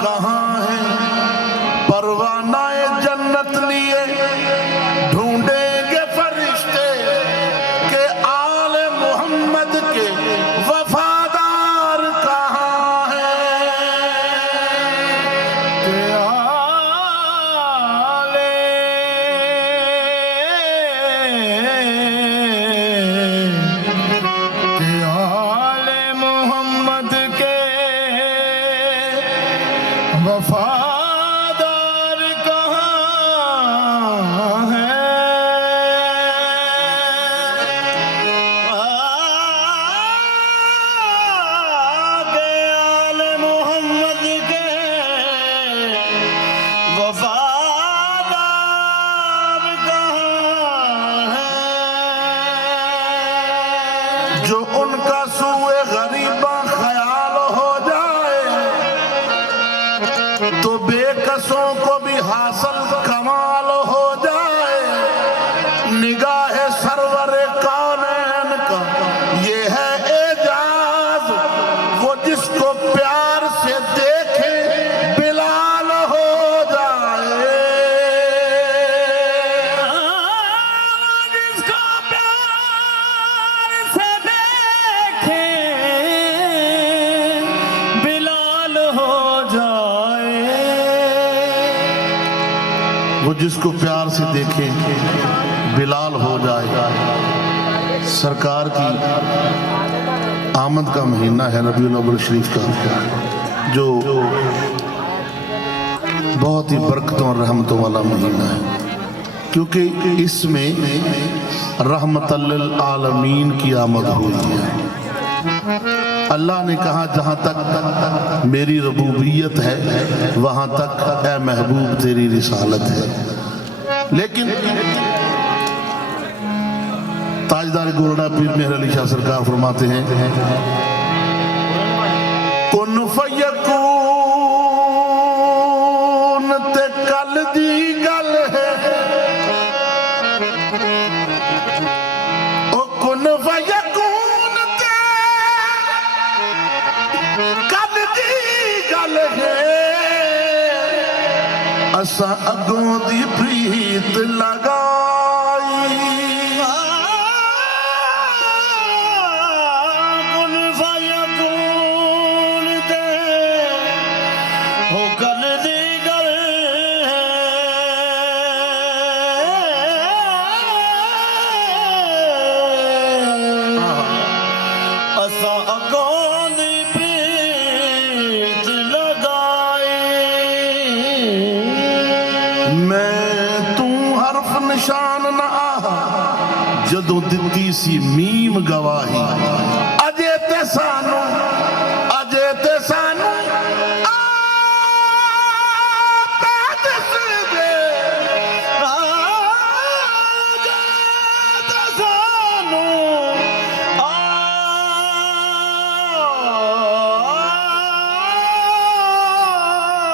کہاں ہے پروانہ جنت لیے ڈھونڈیں گے فرشتے کہ آل محمد کے وفادار کہاں ہیں کہ آل محمد کے وفادار کہاں ہے کہ آل محمد کے وفادار کہاں ہے جو ان کا سوئے غریباں خیال ہو جائے تو بے کسوں کو بھی حاصل کمال ہو جائے نگاہ سرور کونین کا یہ ہے اعجاز وہ جس کو پیار سے دیکھے بلال ہو جائے جس کو پیار سے دیکھے بلال ہو جائے وہ جس کو پیار سے دیکھے بلال ہو جائے سرکار کی آمد کا مہینہ ہے ربیع الاول شریف کا جو بہت ہی برکتوں اور رحمتوں والا مہینہ ہے کیونکہ اس میں رحمت للعالمین کی آمد ہوئی ہے اللہ نے کہا جہاں تک میری ربوبیت ہے وہاں تک اے محبوب تیری رسالت ہے لیکن تاجدار گورڈا پیر مہر علی شاہ سرکار فرماتے ہیں کن فیکون تے کل دی گل ہے او کن فیکون تے کل دی گل ہے اساں اگوں دی پریت لگائی کن فیکون تے ہو کل دی گل ہے اساں اگوں دی پریت لگائی میں تو حرف نشان نہ آہا جدوں دتی سی میم گواہی اجے تے سانو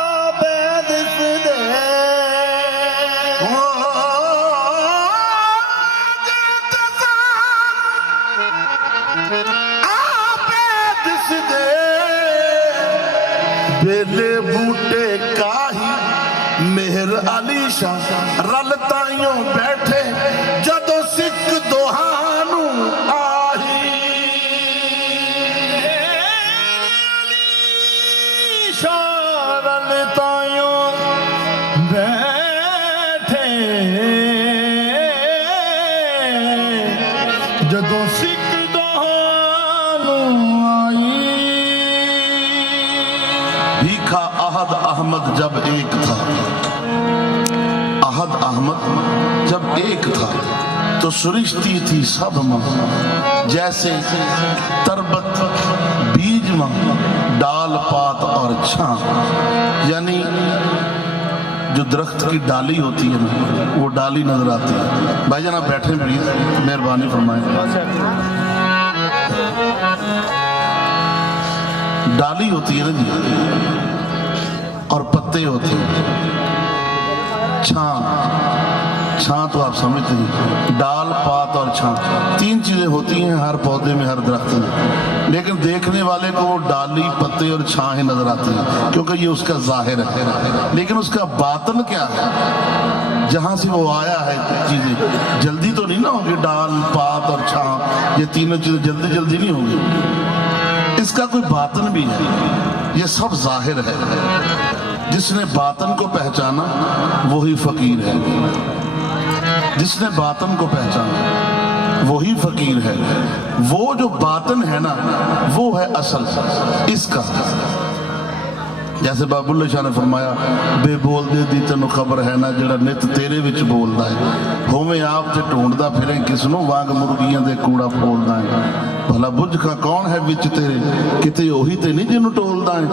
آپ دس دے اجے تے سانو آپ دس دے بیلے بوٹے کاہی مہر علی شاہ رل تائیوں بیٹھے جدو سکھ دوہانو آہی علی شاہ رل تائیوں بیٹھے جدو سکھ دوہانو آئی بھیکھا احد احمد جب ایک تھا احد احمد جب ایک تھا تو سرشتی تھی سب ماں جیسے تربت بیج ماں ڈال پات اور چھاں یعنی جو درخت کی ڈالی ہوتی ہے نا وہ ڈالی نظر آتی ہے بھائی جان آپ بیٹھیں پلیز مہربانی فرمائیں ڈالی ہوتی ہے نا جی اور پتے ہوتے ہیں چھاں छां तो आप समझते हैं, डाल पात और छां, तीन चीजें होती हैं हर पौधे में, हर दरख्त में, लेकिन देखने वाले को वो डाली, पत्ते और छां ही नजर आती है क्योंकि ये उसका जाहिर है, लेकिन उसका बातन क्या है, जहां से वो आया है चीजें जल्दी तो नहीं ना होगी, डाल पात और छां ये तीनों चीजें जल्दी जल्दी नहीं होंगी, इसका कोई बातन भी है, ये सब जाहिर है। जिसने बातन को पहचाना वही फकीर है, जिसने बातन को पहचाना वही फकीर है। वो जो बातन है ना वो है असल इसका। जैसे बाबुल्ले शाह ने फरमाया, बेबोल दे दी तेनों खबर है ना जेड़ा नित तेरे विच बोलदा है, होवे आप ते ढूंढदा फिरे किसनों वांग मुर्गियां दे कूड़ा फोलदा है, भला बुझ का कौन है विच तेरे, किते ओही ते नहीं जिन्नू टोलदा है,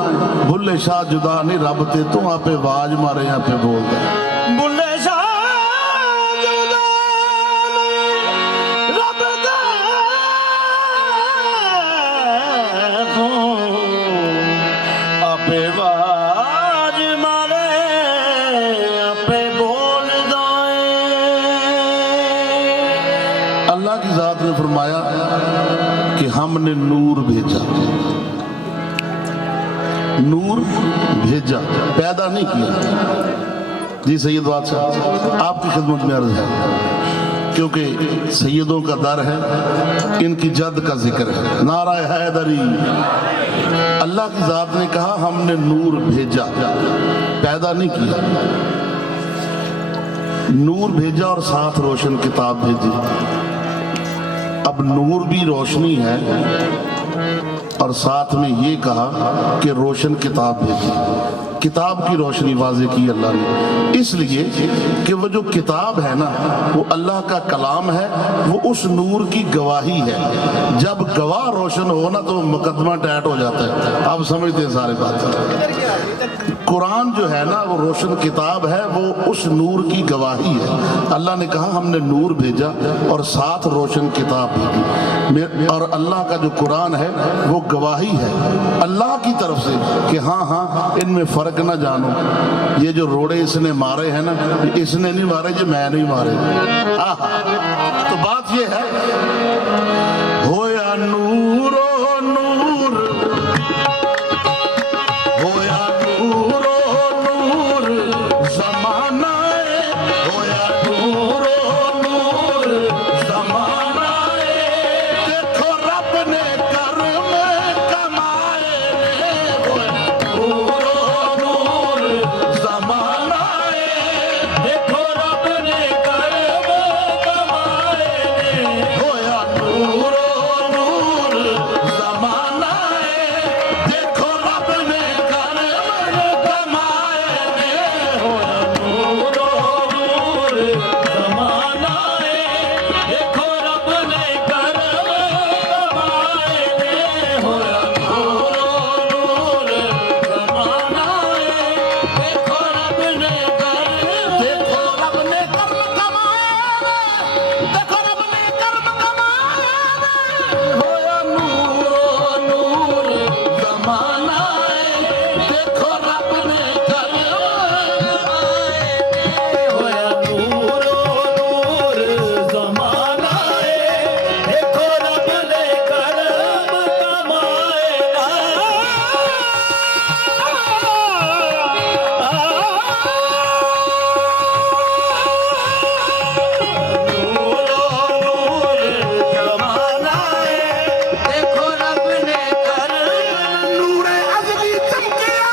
बुल्ले शाह जुदा नहीं रब ते तू आपे आवाज मारे आपे बोलदा है, बुल्ले शाह जुदा नहीं रब ते तू आपे आवाज मारे आपे बोलदा है। अल्लाह की जात ने फरमाया कि हमने नूर भेजा, नूर भेजा, पैदा नहीं किया। जी सैयद बादशाह आपकी खिदमत में अर्ज है, क्योंकि सैयदों का दर है, इनकी जद का जिक्र है, नारा हैदरी। अल्लाह की जात ने कहा हमने नूर भेजा, पैदा नहीं किया, नूर भेजा और साथ रोशन किताब भेजी। अब नूर भी रोशनी है और साथ में ये कहा कि रोशन किताब भेजी, किताब की रोशनी वाज़े की अल्लाह ने, इसलिए कि वो जो किताब है ना वो अल्लाह का कलाम है, वो उस नूर की गवाही है। जब गवाह रोशन हो ना तो मुकदमा टैट हो जाता है, आप समझते हैं सारे बात। कुरान जो है ना वो रोशन किताब है, वो उस नूर की गवाही है। अल्लाह ने कहा हमने नूर भेजा और साथ रोशन किताब भेजी, और अल्लाह का जो कुरान है वो गवाही है अल्लाह की तरफ से कि हाँ हाँ इनमें फर्क ना जानो, ये जो रोड़े इसने मारे हैं ना इसने नहीं मारे, जो मैं नहीं मारे। तो बात ये है, होया नूरो नूर, होया नूरो नूर ज़माना, होया नूरो नूर ज़माना, देखो रब ने कर्म कमाए, होया नूरो नूर ज़माना, देखो रब ने कर्म कमाए, होया नूरो नूर ज़माना, देखो रब ने कर्म कमाए, होया नूरो नूर ज़माना, देखो रब ने कर्म कमाए, होया नूरो नूर ज़माना, देखो रब ने कर्म, देखो रब ने कर्म कमाए, देखो रब ने कर्म कमाए, होया नूरो नूर ज़माना, देखो रब ने कर्म कमाए, होया नूरो नूर ज़माना, देखो रब ने कर्म नूरे अज़ली चमकिया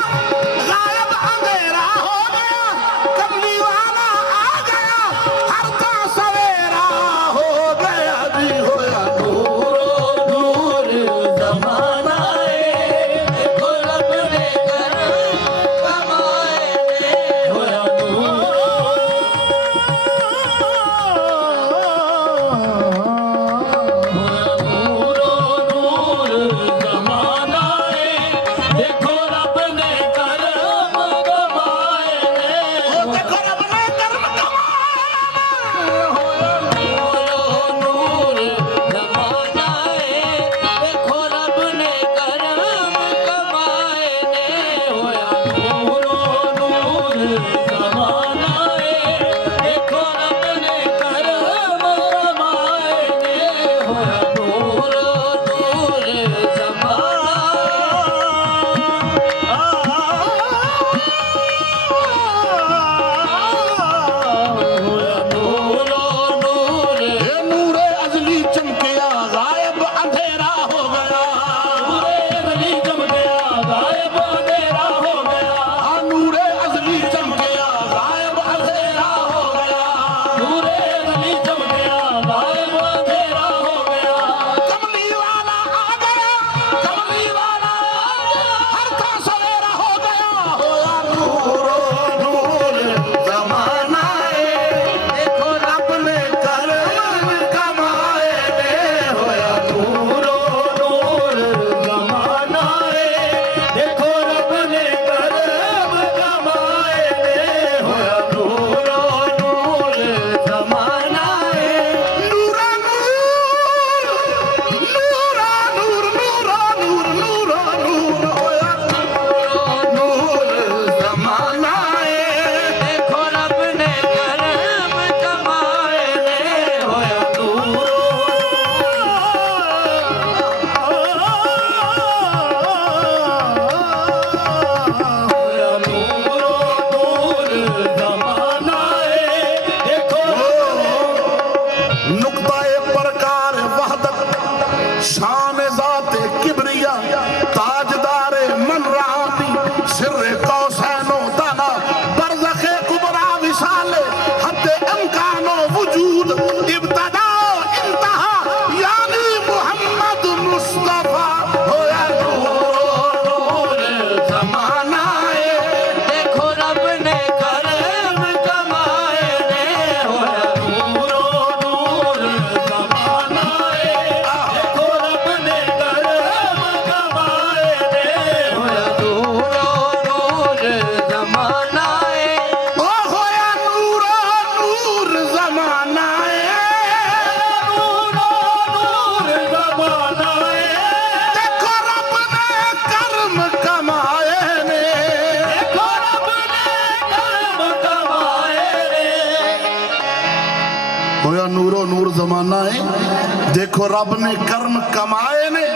नूरो नूर जमाना है देखो रब ने कर्म कमाए ने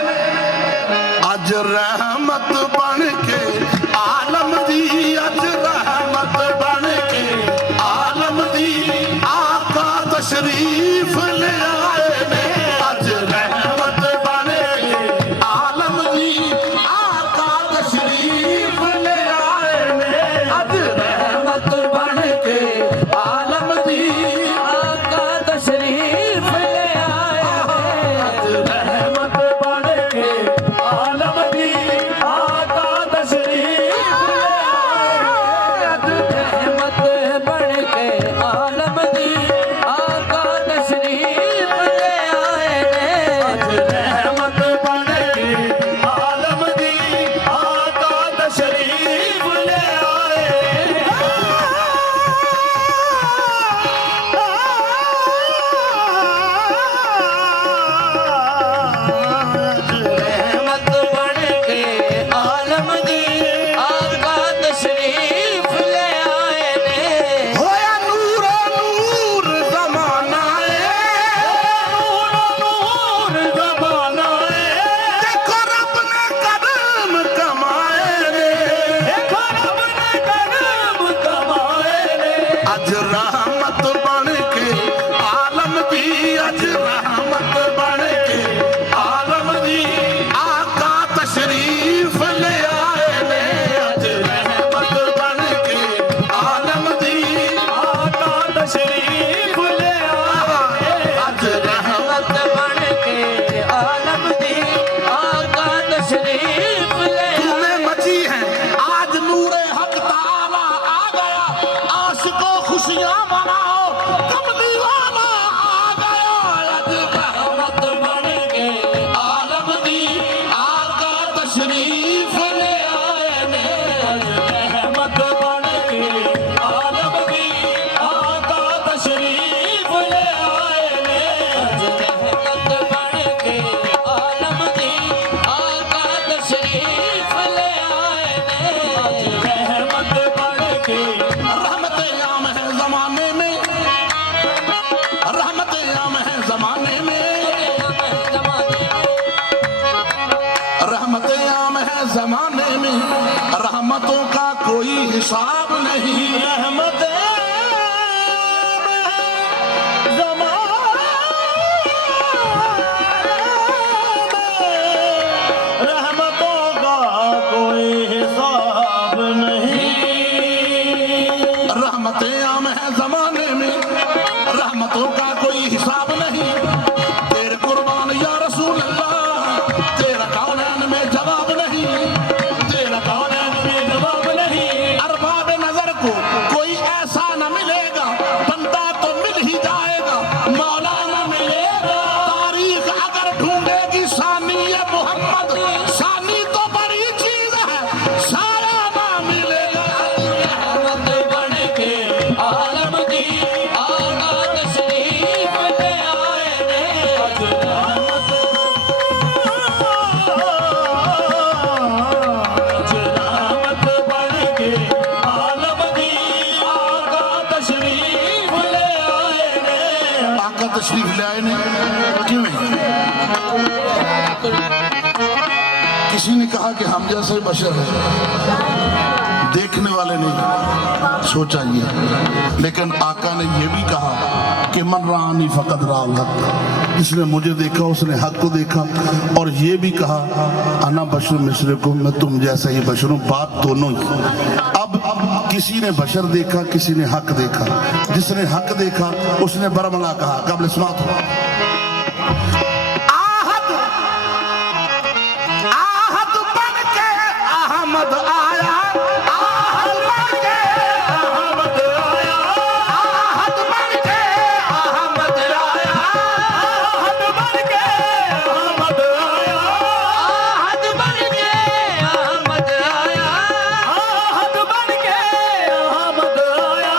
अज रहमत बन के आलम दी अज रहमत बन के आलम दी आका तशरीफ ले आए ने अज रहमत बन के आलम दी आका तशरीफ ले आए ने अज रहमत बन के आलम दी आका तशरीफ ले आए अज रहमत बन के आलम दी आका तशरीफ ले आए अज रहमत बन के आलम दी आका तशरीफ ले आए अज रहमत बन के आलम दी आका तशरीफ ले रहमत बन के आलम दी आका तशरीफ ले आए ने होया नूर नूर जमाना नूर जमाना देखो रब ने कदम कमाए ने देखो रब ने कदम कमाए ने अज रहमत बन के आलम दी अज रहमत बन के आलम दी आका तशरीफ ले आए ने अज रहमत बन के आलम दी आका तशरीफ ले आए अज रहमत रहमत बन के आलम दी आका तशरीफ ले तुम्हें मची है आज नूरे हक ताला आ गया आशिकों खुशियां मनाओ कब दीवाना आ गया अज रहमत बन के आलम दी आका तशरीफ ले आए ने अज रहमत बन के आलम दी आका तशरीफ ले आए ने अज रहमत बन के आलम दी आका तशरीफ ले आए ने रहमत बन के रहमत आम है जमाने में रहमत आम है जमाने में रहमत आम है जमाने में रहमतों का कोई हिसाब नहीं रहमत रहमतों का कोई हिसाब नहीं रहमतें आम है जमाने में रहमतों का कोई हिसाब नहीं तेरे कुर्बान या रसूल अल्लाह तेरा कौनैन में जवाब नहीं तेरा कौनैन में जवाब नहीं अरबाब नजर को कोई ऐसा न मिलेगा बंदा तो मिल ही जाएगा मौला न मिलेगा तारीख अगर ढूंढेगी सानी ये मोहम्मद सानी तो बड़ी चीज है सारा ना मिलेगा रहमत बन के आलम दी आका तशरीफ ले आए ने अज रहमत बन के आलम दी आका तशरीफ ले आए ने आका तशरीफ ले आए ने क्यों किसी ने कहा कि हम जैसे बशर है देखने वाले ने सोचा ये लेकिन आका ने ये भी कहा कि मन रानी फकत राल हक जिसने मुझे देखा उसने हक को देखा और ये भी कहा अना बशर मिस्र को मैं तुम जैसा ही बशर हूं बात दोनों ही अब किसी ने बशर देखा किसी ने हक देखा जिसने हक देखा उसने बरमला कहा कबल समात हो आहत बन के अहमद आया आहत बन के अहमद आया आहत बन के अहमद आया आहत बन के अहमद आया आहत बन के अहमद आया आहत बन के अहमद आया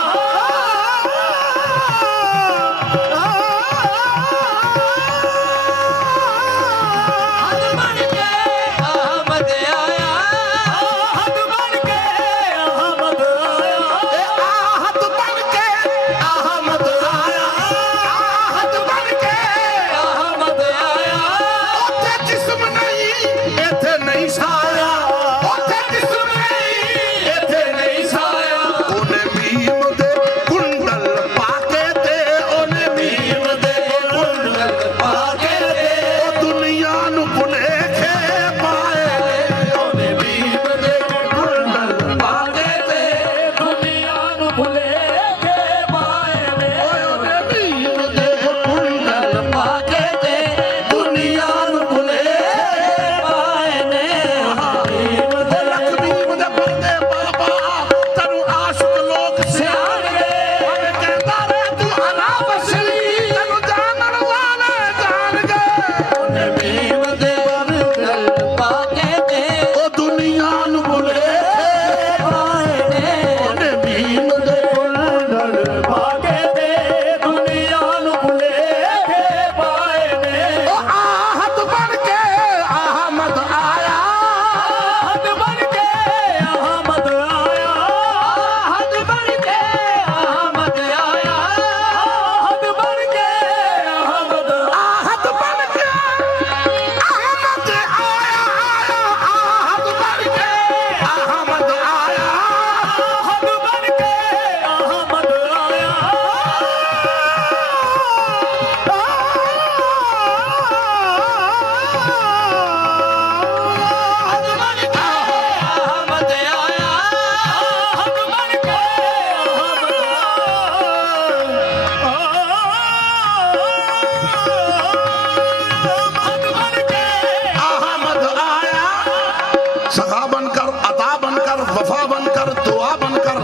वफा बनकर दुआ बनकर,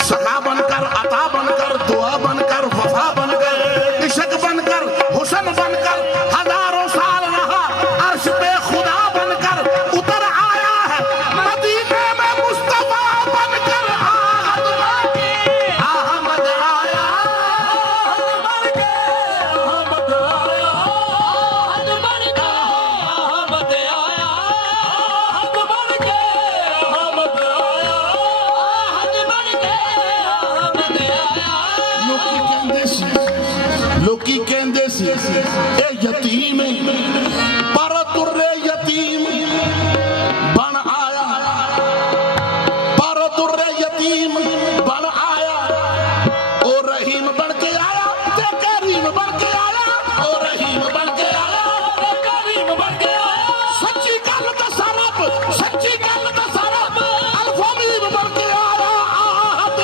सखा बनकर अता बनकर, दुआ बनकर वफा बनकर, इश्क बनकर हुस्न बनकर, हजारों साल रहा अर्श पे खुदा बनकर, उतर आया है मदीने में मुस्तफा बनकर। अहमद आया, ਲੋਕੀ ਕਹਿੰਦੇ ਸੀ ਇਹ ਯਤੀਮ ਪਰ ਤੁਰੇ ਯਤੀਮ ਬਣ ਆਇਆ, ਪਰ ਤੁਰੇ ਯਤੀਮ ਬਣ ਆਇਆ, ਉਹ ਰਹੀਮ ਬਣ ਕੇ ਆਇਆ ਤੇ ਕਰੀਮ ਬਣ ਕੇ ਆਇਆ, ਉਹ ਰਹੀਮ ਬਣ ਕੇ ਆਇਆ ਤੇ ਕਰੀਮ ਬਣ ਕੇ ਆਇਆ। ਸੱਚੀ ਗੱਲ ਦੱਸਾਂ ਰੱਬ, ਸੱਚੀ ਗੱਲ ਦੱਸਾਂ ਰੱਬ, ਅਲਫਾ ਮੀਮ ਬਣ ਕੇ ਆਇਆ। ਆਹਦ ਆ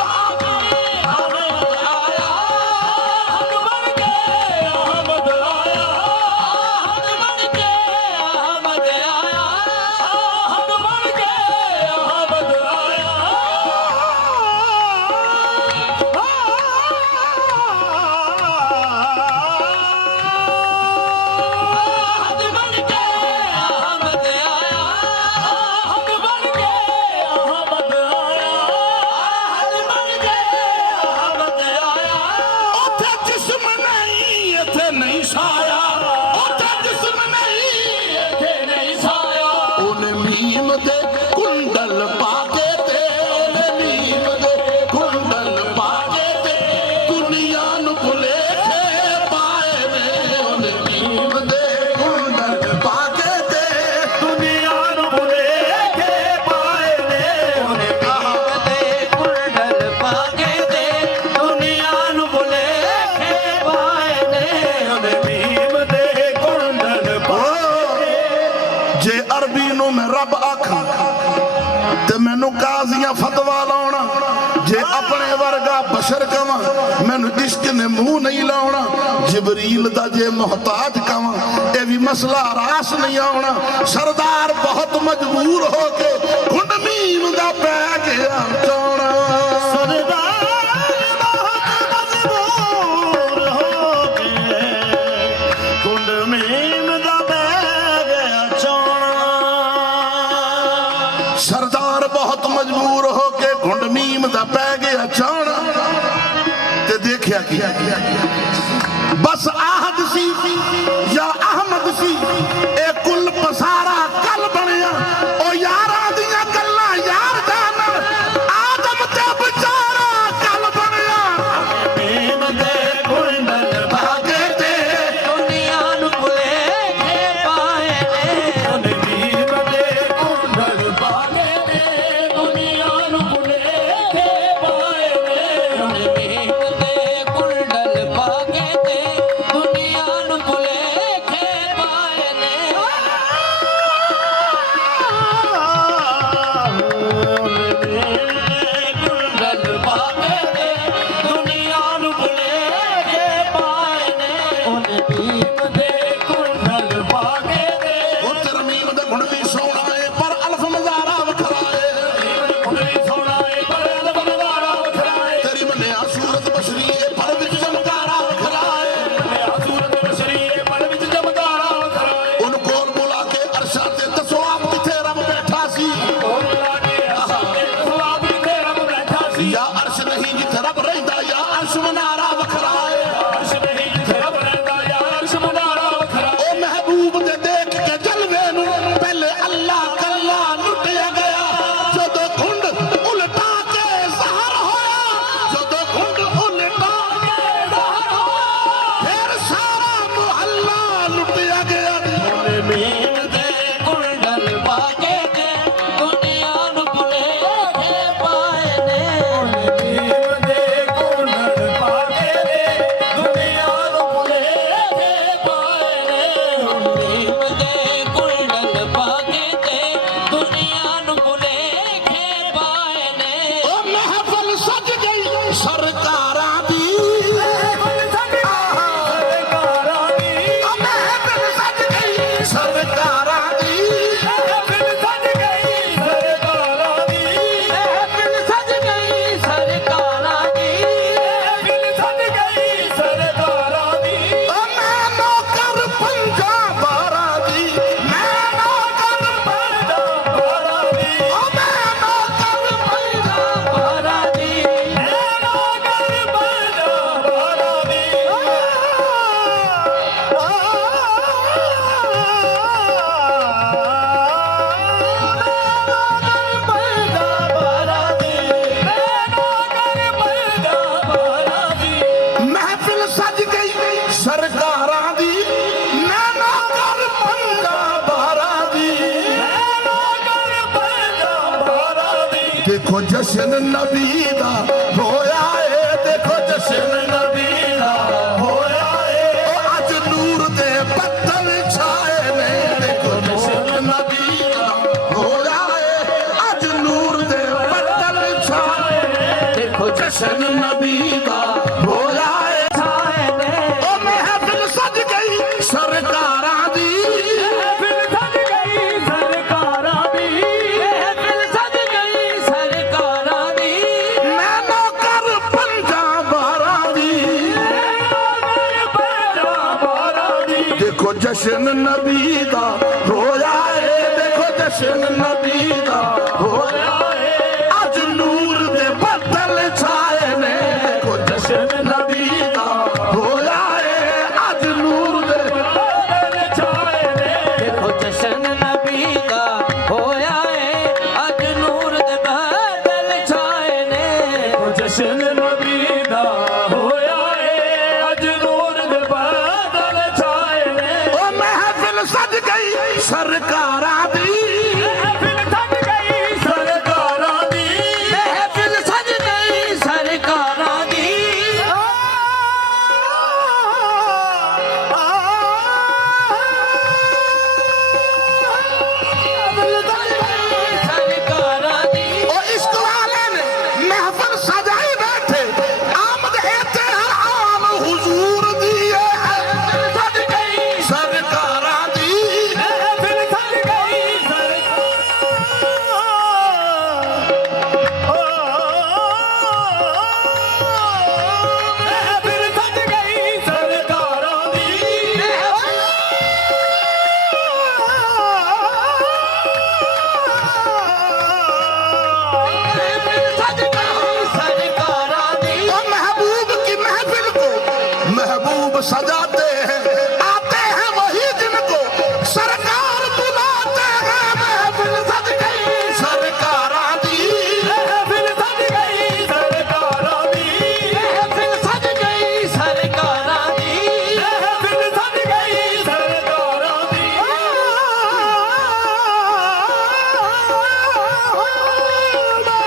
ਜੇ ਅਰਬੀ ਨੂੰ ਮੈਂ ਰੱਬ ਆਖਾਂ ਤੇ ਮੈਨੂੰ ਕਾਜ਼ੀਆਂ ਫਤਵਾ ਲਾਉਣਾ, ਜੇ ਆਪਣੇ ਵਰਗਾ ਬਸ਼ਰ ਕਵਾਂ ਮੈਨੂੰ ਇਸ਼ਕ ਨੇ ਮੂੰਹ ਨਹੀਂ ਲਾਉਣਾ, ਜਿਬਰੀਲ ਦਾ ਜੇ ਮੁਹਤਾਜ ਕਵਾਂ ਇਹ ਵੀ ਮਸਲਾ ਰਾਸ ਨਹੀਂ ਆਉਣਾ। ਸਰਦਾਰ ਬਹੁਤ ਮਜਬੂਰ ਹੋ ਕੇ ਘੁੰਡ ਮੀਮ ਦਾ ਪੈ ਗਿਆ ਚੋਣਾ, ਸਰਦਾਰ ਬਹੁਤ ਮਜਬੂਰ ਹੋ ਕੇ ਘੁੰਡ ਮੀਮ ਦਾ ਪੈ ਗਿਆ ਚੌਣਾ। ਤੇ ਦੇਖਿਆ ਕੀ ਬਸ ਆਹਦ ਸੀ ਜਾਂ ਅਹਮਦ ਸੀ, ਇਹ ਕੁੱਲ ਪਸਾਰਾ ਕੱਲ ਬਣਿਆ। ਉਹ ਯਾਰਾਂ ਦੀਆਂ ਗੱਲਾਂ ਯਾਰ ਜਾਣਨ, ਆਦਮ ਤੇ ਵਿਚਾਰਾ ਕੱਲ ਬਣਿਆ। ਮੀਮ ਦੇ ਘੁੰਡਲ ਭਾਗੇ ਤੇ ਦੁਨੀਆ ਨੂੰ ਭੁਲੇਖੇ ਪਾਏ ਨੇ, ਉਹਨੇ ਮੀਮ ਦੇ ਘੁੰਡਲ ਭਾਗੇ ਤੇ ਦੁਨੀਆ ਨੂੰ ਭੁਲੇਖੇ ਪਾਏ ਨੇ, ਉਹਨੇ ਮੀਮ ਦੇ ਘੁੰਡਲ ਭਾਗੇ ਤੇ ਦੁਨੀਆ ਨੂੰ ਭੁਲੇਖੇ ਪਾਏ ਨੇ। ਘੁੰਡਲ ਭਾਗੇ ਤੇ ਦੁਨੀਆ ਨੂੰ ਭੁਲੇਖੇ ਪਾਏ ਨੇ, ਉਹਨੇ ਮੀਮ ਦੇ ਘੁੰਡਲ ਭਾਗੇ ਤੇ ਉਹ ਤੇਰਾ ਮੀਮ ਦਾ ਗੁਣ ਵੀ ਸੋਹਣਾ ਏ ਪਰ ਅਲਫ ਨਜ਼ਾਰਾ ਵੱਖਰਾ ਏ, ਗੁਣ ਵੀ ਸੋਹਣਾ ਏ ਪਰ ਅਲਫ ਨਜ਼ਾਰਾ ਵੱਖਰਾ ਏ, ਤੇਰੀ ਮੰਨਿਆ ਸੂਰਤ ਬਸ਼ਰੀ ਏ ਪਰ ਵਿੱਚ ਚਮਕਾਰਾ ਵੱਖਰਾ ਏ। ਮੰਨਿਆ ਸੂਰਤ ਬਸ਼ਰੀ ਏ ਪਰ ਵਿੱਚ ਚਮਕਾਰਾ ਵੱਖਰਾ ਏ। ਉਹਨੂੰ ਕੋਲ ਬੁਲਾ ਕੇ ਅਰਸ਼ਾਂ ਤੇ ਦੱਸੋ ਆਪ ਕਿੱਥੇ ਰੱਬ ਬੈਠਾ ਸੀ, ਕੋਲ ਬੁਲਾ ਕੇ ਅਰਸ਼ਾਂ ਤੇ ਦੱਸੋ ਆਪ ਕਿੱਥੇ ਰੱਬ ਬੈਠਾ ਸੀ। ਜਾਂ ਅਰਸ਼ ਨਹੀਂ ਜਿੱਥੇ ਰੱਬ ਰਹਿੰਦਾ, ਜਾਂ ਅਰਸ਼ ਮਨਾਰਾ ਵੱਖਰਾ ਏ। ਅਰਸ਼ ਨਹੀਂ ਜਿੱਥੇ ਰੱਬ ਰਹਿੰਦਾ, ਜਾਂ ਅਰਸ਼ ਮਨਾਰਾ ਵੱਖਰਾ ਏ। ਉਹ ਮਹਿਬੂਬ ਦੇ ਦੇਖ ਕੇ ਜਲਵੇ ਨੂੰ ਪਹਿਲੇ ਅੱਲਾਹ ਕੱਲਾ ਲੁੱਟਿਆ ਗਿਆ, ਜਦੋਂ ਘੁੰਡ ਉਲਟਾ ਕੇ ਜ਼ਹਰ ਹੋਇਆ, ਜਦੋਂ ਘੁੰਡ ਉਲਟਾ ਕੇ ਜ਼ਹਰ ਹੋਇਆ, ਫਿਰ ਸਾਰਾ ਮੁਹੱਲਾ ਲੁੱਟਿਆ ਗਿਆ। ਉਹਨੇ ਮੀਮ ਦੇ ਘੁੰਡਲ ਭਾਗੇ ਤੇ ਦੁਨੀਆ ਨੂੰ ਭੁਲੇਖੇ ਪਾਏ ਨੇ, ਉਹਨੇ ਮੀਮ ਦੇ ਘੁੰਡਲ ਭਾਗੇ ਤੇ ਦੁਨੀਆ ਨੂੰ ਭੁਲੇਖੇ ਪਾਏ ਨੇ, ਉਹਨੇ ਮੀਮ ਦੇ ਘੁੰਡਲ ਭਾਗੇ ਤੇ ਦੁਨੀਆ ਨੂੰ ਭੁਲੇਖੇ ਪਾਏ ਨੇ। ਉਹ ਮਹਿਫਲ ਸਜ ਗਈ ਸਰਕਾਰਾਂ ਦੀ, ਸਰਕਾਰਾਂ ਦੀ ਉਹ ਮਹਿਫਲ ਸਜ ਗਈ ਸਰਕਾਰਾਂ ਦੀ, ਮਹਿਫਿਲ ਸਜ ਗਈ ਸਰਕਾਰਾਂ ਦੇਖੋ ਜਸ਼ਨ ਨਬੀ ਦਾ ਹੋਇਆ ਏ, ਦੇਖੋ ਜਸ਼ਨ ਨਬੀ ਦਾ ਹੋਇਆ ਏ। ਉਹ ਅੱਜ ਨੂਰ ਦੇ ਬੱਦਲ ਛਾਏ ਨੇ, ਦੇਖੋ ਜਸ਼ਨ ਨਬੀ ਦਾ ਹੋਇਆ ਏ, ਅੱਜ ਨੂਰ ਦੇ ਬੱਦਲ ਛਾਏ ਨੇ, ਦੇਖੋ ਜਸ਼ਨ ਨਬੀ ਦਾ ਹੋਇਆ ਏ, ਛਾਏ ਨੇ। ਉਹ ਮਹਿਫਿਲ ਸਜ ਗਈ ਸਰਕਾਰਾਂ ਦੀ, ਮਹਿਫਿਲ ਸਜ ਗਈ ਸਰਕਾਰਾਂ ਦੀ, ਮਹਿਫਿਲ ਸਜ ਗਈ ਸਰਕਾਰਾਂ ਦੀ, ਮੈਂ ਨੌਕਰ ਪੰਜਾਂ ਬਾਰਾਂ ਦੀ, ਬਾਰਾਂ ਦੀ। ਦੇਖੋ ਜਸ਼ਨ ਨਬੀ ਦਾ ਹੋਇਆ ਏ, ਦੇਖੋ ਜਸ਼ਨ ਨਬੀ ਦਾ ਹੋਇਆ ਏ, ਅੱਜ ਨੂਰ ਦੇ ਬੱਦਲ ਛਾਏ ਨੇ, ਦੇਖੋ ਜਸ਼ਨ ਨਬੀ ਦਾ ਹੋਇਆ ਏ, ਅੱਜ ਨੂਰ ਦੇ ਬੱਦਲ ਛਾਏ ਨੇ, ਦੇਖੋ ਜਸ਼ਨ ਨਬੀ ਦਾ ਹੋਇਆ ਏ, ਅੱਜ ਨੂਰ ਦੇ ਬੱਦਲ ਛਾਏ ਨੇ, ਦੇਖੋ ਜਸ਼ਨ ਨਬੀ ਦਾ ਹੋਇਆ ਏ, ਅੱਜ ਨੂਰ ਦੇ ਬੱਦਲ ਛਾਏ ਨੇ। ਉਹ ਮਹਿਫਿਲ ਸਜ ਗਈ ਸਰਕਾਰਾਂ ਦੀ, ਮਹਿਫਿਲ ਸਜ ਗਈ ਸਰਕਾਰਾਂ ਦੀ, ਮਹਿਫਿਲ ਸਜ ਗਈ ਸਰਕਾਰਾਂ ਦੀ, ਸਰਕਾਰਾਂ ਦੀ। ਉਹ ਇਸ਼ਕ ਵਾਲੇ ਨੇ ਮਹਿਫਿਲ ਸਜਾਈ ਬੈਠੇ, ਆਮਦ ਇੱਥੇ ਹਰ ਆਮ ਹੁਜ਼ੂਰ ਦੀ ਹੈ, ਸਜ ਗਈ ਸਰਕਾਰਾਂ ਦੀ। ਮਹਿਫਿਲ ਸਜ ਗਈ ਮਹਿਫਿਲ ਸਜ ਗਈ ਸਰਕਾਰਾਂ ਦੀ, ਮਹਿਫਿਲ ਸਜ ਗਈ ਸਰਕਾਰਾਂ ਦੀ। और महबूब की महफिल को महबूब सजाते हैं, आते हैं वही जिनको सरकार बुलाते हैं, महफिल सज गई सरकारां दी। ਮਹਿਫਿਲ ਸਜ ਗਈ ਸਰਕਾਰਾਂ ਦੀ, ਮਹਿਫਿਲ ਸਜ ਗਈ ਸਰਕਾਰਾਂ ਦੀ, ਮਹਿਫਿਲ ਸਜ ਗਈ ਸਰਕਾਰਾਂ ਦੀ,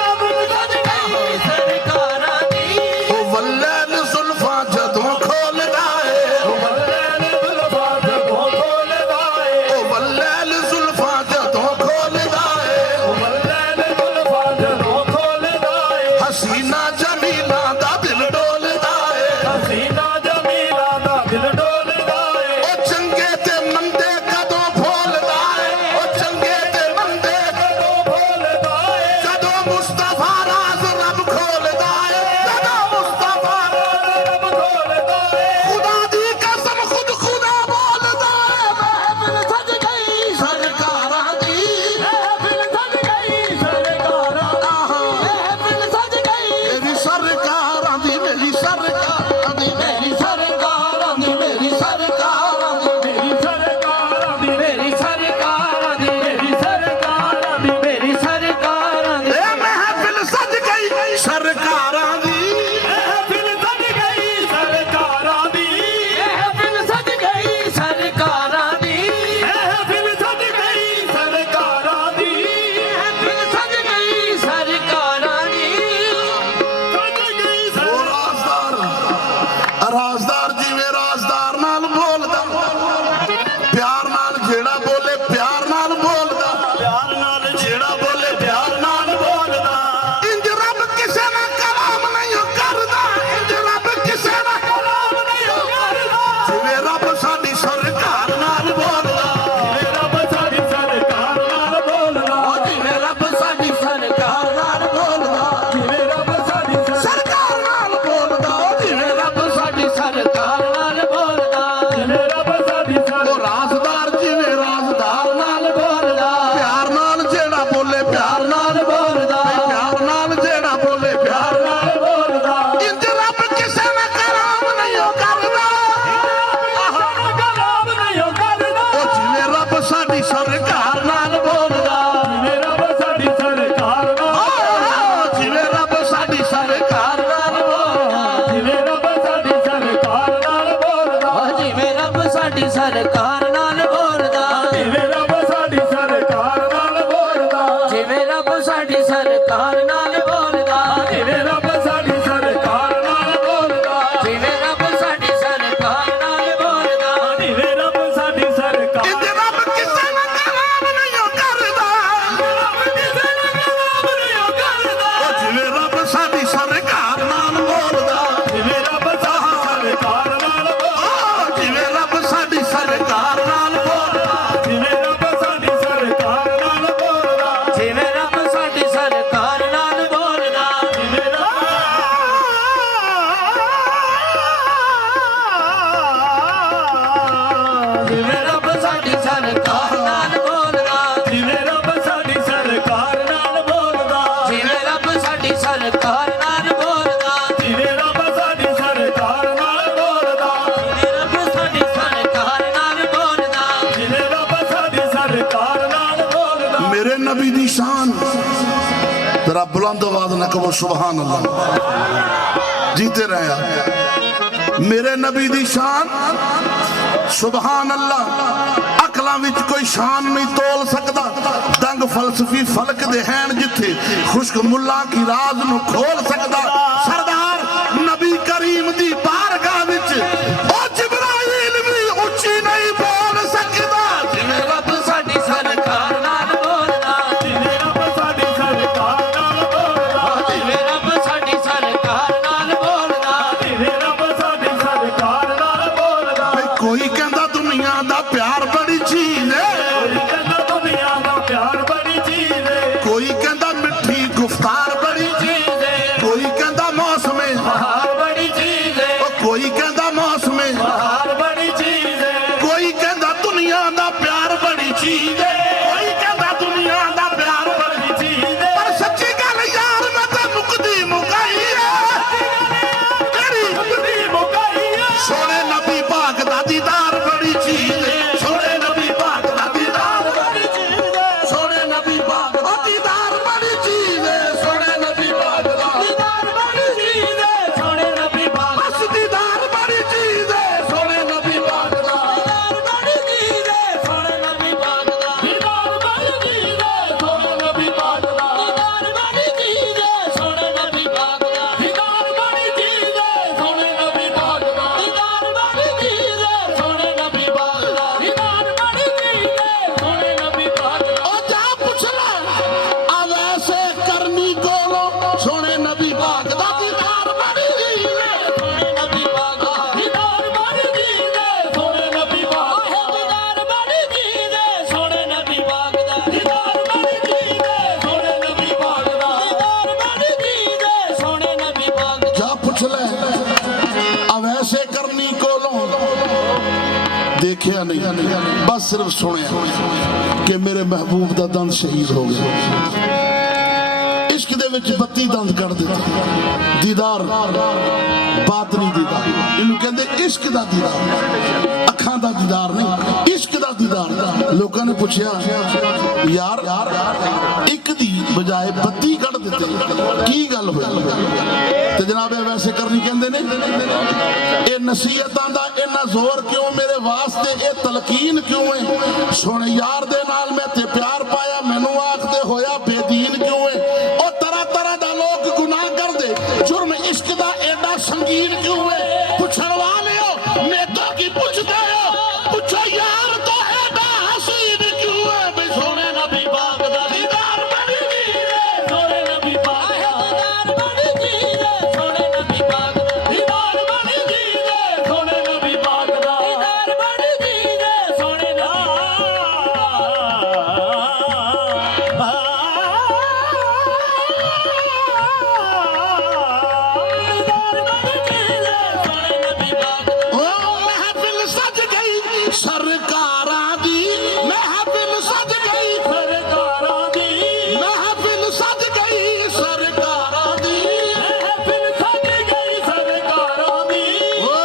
ਮਹਿਫਿਲ ਸਜ ਗਈ ਸਰਕਾਰਾਂ ਦੀ। ओ वल्लैल जुल्फा जदों खोलदा है, ਬੱਲੈਨ ਜ਼ੁਲਫਾਂ ਜਦੋਂ ਖੋਲਦਾ ਏ, ओ वल्लैल जुल्फा जदों खोलदा है, ਬੱਲੈਨ ਜ਼ੁਲਫਾਂ ਜਦੋਂ ਖੋਲਦਾ ਏ, हसीना जमीला दा दिल डोलदा है। ਹਸੀਨਾ ਜਮੀਲਾ ਦਾ ਦਿਲ ਡੋਲਦਾ ਏ, ओ चंगे ते मंदे कदों फोलदा है, ओ चंगे ते मंदे ਜਦੋਂ ਖੋਲਦਾ ਏ, ਜਦੋਂ ਮੁਸਤਫਾ ਰਾਜ਼ ਰੱਬ ਖੋਲਦਾ ਏ, ਜਦੋਂ ਮੁਸਤਫਾ ਰੱਬ ਖੋਲਦਾ ਏ। ਖੁਦਾ ਦੀ ਕਸਮ ਖੁਦ ਖੁਦਾ ਬੋਲਦਾ ਏ, ਮਹਿਫਿਲ ਸਜ ਗਈ ਸਰਕਾਰਾਂ ਦੀ। ਮਹਿਫਿਲ ਸਜ ਗਈ ਸਰਕਾਰਾਂ ਦੀ, ਮਹਿਫਿਲ ਸਜ ਗਈ ਮੇਰੀ ਸਰਕਾਰਾਂ ਦੀ, ਮੇਰੀ ਸਰਕਾਰਾਂ ਦੀ, ਮੇਰੀ ਸਰਕਾਰਾਂ ਦੀ, ਮੇਰੀ ਸਰਕਾਰਾਂ ਦੀ। ਮੇਰੀ ਸਰਕਾਰਾਂ ਦੀ, ਮੇਰੀ ਸਰਕਾਰਾਂ ਦੀ, ਮੇਰੀ ਸਰਕਾਰਾਂ ਦੀ, ਮੇਰੀ ਸਰਕਾਰਾਂ ਦੀ। ਇਹ ਮਹਿਫਿਲ ਸਜ ਗਈ ਸਰਕਾਰ ਨਾਲ ਬੋਲਦਾ ਜਿਵੇਂ ਰੱਬ ਸਾਡੀ ਸਰਕਾਰ ਨਾਲ ਬੋਲਦਾ ਰੱਬ ਸਾਡੀ ਸਰਕਾਰ ਨਾਲ ਬੋਲਦਾ ਜਿਵੇਂ ਰੱਬ ਸਾਡੀ ਸਰਕਾਰ ਨਾਲ ਬੋਲਦਾ मेरे नबी दी शान जरा बुलंद आवाज न कहो सुभान अल्लाह जीते रहे आप। मेरे नबी दी शान सुभान अल्लाह अकलां विच कोई शान नहीं तोल सकदा। दंग फलसफी फलक दे हैन जिथे खुश्क मुल्ला की राज नु खोल सकदा। सरदार नबी करीम दी बारगाह विच ओ जिब्राइल भी उच्ची नहीं बोल सकदा। ਜਿਵੇਂ ਰੱਬ ਸਾਡੀ ਸਰਕਾਰ ਨਾਲ ਬੋਲਦਾ ਜਿਵੇਂ ਰੱਬ ਸਾਡੀ ਸਰਕਾਰ ਨਾਲ ਬੋਲਦਾ ਜਿਵੇਂ ਰੱਬ ਸਾਡੀ ਸਰਕਾਰ ਨਾਲ ਬੋਲਦਾ ਜਿਵੇਂ ਰੱਬ ਸਾਡੀ ਸਰਕਾਰ ਨਾਲ ਬੋਲਦਾ कोई कहंदा दुनिया दा प्यार बड़ी चीज है, ਕੋਈ ਕਹਿੰਦਾ ਦੁਨੀਆ ਦਾ ਪਿਆਰ ਬੜੀ ਚੀਜ਼ ਏ कोई कहंदा मिठी गुफ्तार बड़ी चीज है, कोई कहंदा मौसम ਹਾਰ ਬੜੀ ਚੀਜ਼ ਏ कोई कहंदा मौसम ਹਾਰ बड़ी चीज है कोई कहंदा दुनिया दा प्यार बड़ी चीज है, कोई कहंदा दुनिया दा प्यार बड़ी चीज है पर सच्ची गल यार मैं ते मुकदी मुकाई है तेरी दी मुकाई है सोने नबी पाक दा दीदार बड़ी चीज है, सोने नबी पाक दा दीदार बड़ी चीज है, सोने नबी पाक दा दीदार बड़ी चीज है, सोने नबी पाक दा ਦੀਦਾਰ ਬੜੀ ਚੀਜ਼ ਏ ਸੋਹਣੇ ਨਬੀ ਪਾਕ बस दीदार बड़ी चीज है, सोने नबी पाक दा ਦੀਦਾਰ ਬੜੀ ਚੀਜ਼ ਏ ਸੋਹਣੇ ਨਬੀ ਪਾਕ ਦਾ ਦੀਦਾਰ ਬੜੀ ਚੀਜ਼ ਹੈ ਸੋਹਣੇ ਨਬੀ ਪਾਕ ਦਾ ਦੀਦਾਰ ਬੜੀ ਚੀਜ਼ ਏ ਸੋਹਣੇ ਨਬੀ ਪਾਕ ਦਾ ਦੀਦਾਰ ਬੜੀ ਚੀਜ਼ ਹੈ ਸੋਹਣੇ ਨਬੀ ਪਾਕ ਦਾ ਦੀਦਾਰ ਬੜੀ ਚੀਜ਼ ਏ ਸੋਹਣੇ ਨਬੀ ਪਾਕ ਦਾ ਦੀਦਾਰ ਬੜੀ ਚੀਜ਼ ਹੈ ਸੋਹਣੇ ਨਬੀ ਪਾਕ ਦਾ ओ जा पूछ ले आ वैसे करनी कोलो सोने नबी पाक दा दीदार बड़ी चीज है, ਸੋਹਣੇ ਨਬੀ ਪਾਕ ਦਾ ਦੀਦਾਰ ਬੜੀ ਚੀਜ਼ ਹੈ ਸੋਹਣੇ ਨਬੀ ਪਾਕ ਦਾ ਦੀਦਾਰ ਬੜੀ ਚੀਜ਼ ਏ ਸੋਹਣੇ ਨਬੀ ਪਾਕ ਦਾ ਦੀਦਾਰ ਬੜੀ ਚੀਜ਼ ਹੈ ਸੋਹਣੇ ਨਬੀ ਪਾਕ ਦਾ ਦੀਦਾਰ ਬੜੀ ਚੀਜ਼ ਏ ਸੋਹਣੇ ਨਬੀ ਪਾਕ ਦਾ जा पूछ ले आ वैसे करनी कोलो देखिया नहीं बस सिर्फ सुनिया कि मेरे महबूब दा दंद शहीद हो गया। इश्क दे विच 32 दंद कट दिते दीदार बातनी दीदार इन्हू कहंदे इश्क दा दीदार अखां दा दीदार नहीं इश्क दा दीदार। लोकां ने पूछया यार एक दी बजाए 32 कट दिते की गल होई ते जनाब वैसे करनी कहंदे ने ये नसीहतां दा इन्ना जोर क्यों मेरे वास्ते ये तलकीन क्यों है सुन यार दे नाल मैं ते प्यार पाया मैनू आखदे होया बेदीन क्यों है ओ तरह तरह दा लोग गुनाह करदे जुर्म इश्क दा एडा संगीन क्यों है पुछण वालियो मैं तो की पुछदे हो पुछो यार तो एडा हसीन क्यों है बे सोने नबी पाक दा दीदार बड़ी चीज है ਸੋਹਣੇ ਨਬੀ ਪਾਕ ਦਾ ਦੀਦਾਰ ਬੜੀ ਚੀਜ਼ ਏ ਸੋਹਣੇ ਨਬੀ ਪਾਕ ਦਾ ਦੀਦਾਰ ਬੜੀ ਚੀਜ਼ ਹੈ ਸੋਹਣੇ ਨਬੀ ਪਾਕ ਦਾ ਦੀਦਾਰ ਬੜੀ ਚੀਜ਼ ਏ ਸੋਹਣੇ ਨਬੀ ਦੀਦਾਰ ਬੜੀ ਚੀਜ਼ ਏ ਸੋਹਣੇ ਨਬੀ ਪਾਕ ਦਾ ओ महफिल सज गई सरकारां दी महफिल सज गई ਸਰਕਾਰਾਂ ਦੀ महफिल सज गई सरकारां दी ਮਹਿਫਿਲ ਸਜ ਗਈ ਸਰਕਾਰਾਂ ਦੀ ओ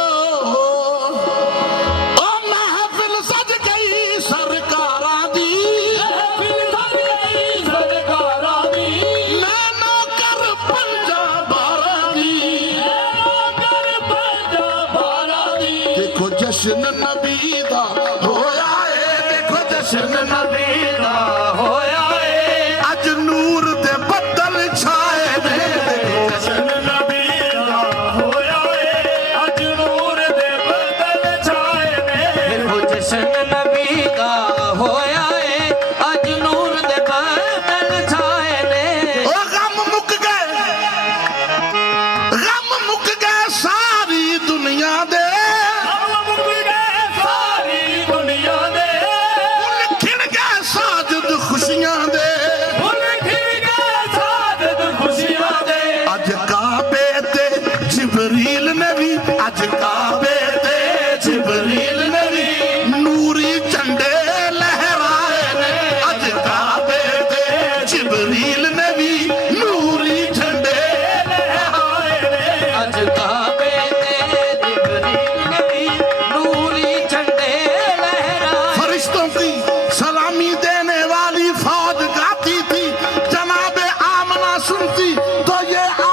महफिल सज गई सरकारां दी ਮਹਿਫਿਲ ਸਜ ਗਈ ਸਰਕਾਰਾਂ ਦੀ मैं नौकर पंजाबारां दी ਕਰ ਪੰਜਾਬਾਰਾਂ ਦੀ देखो जश्न नबी दा होया है देखो जश्न नबी दा ਹੋਇਆ ਏ अज नूर दे बदल छाए ने देखो ਜਸ਼ਨ ਨਬੀ ਦਾ ਹੋਇਆ ਏ ਅੱਜ ਨੂਰ ਦੇ ਬੱਦਲ ਛਾਏ ਨੇ ਦੇਖੋ ਜਸ਼ਨ ਨਬੀ ਦਾ ਹੋਇਆ ਏ ਅੱਜ ਨੂਰ ਦੇ ਬਾਦਲ ਛਾਏ ਨੇ ओ गम मुक गए सारी दुनिया दे ਗਮ ਮੁੱਕ ਗਏ تو یہ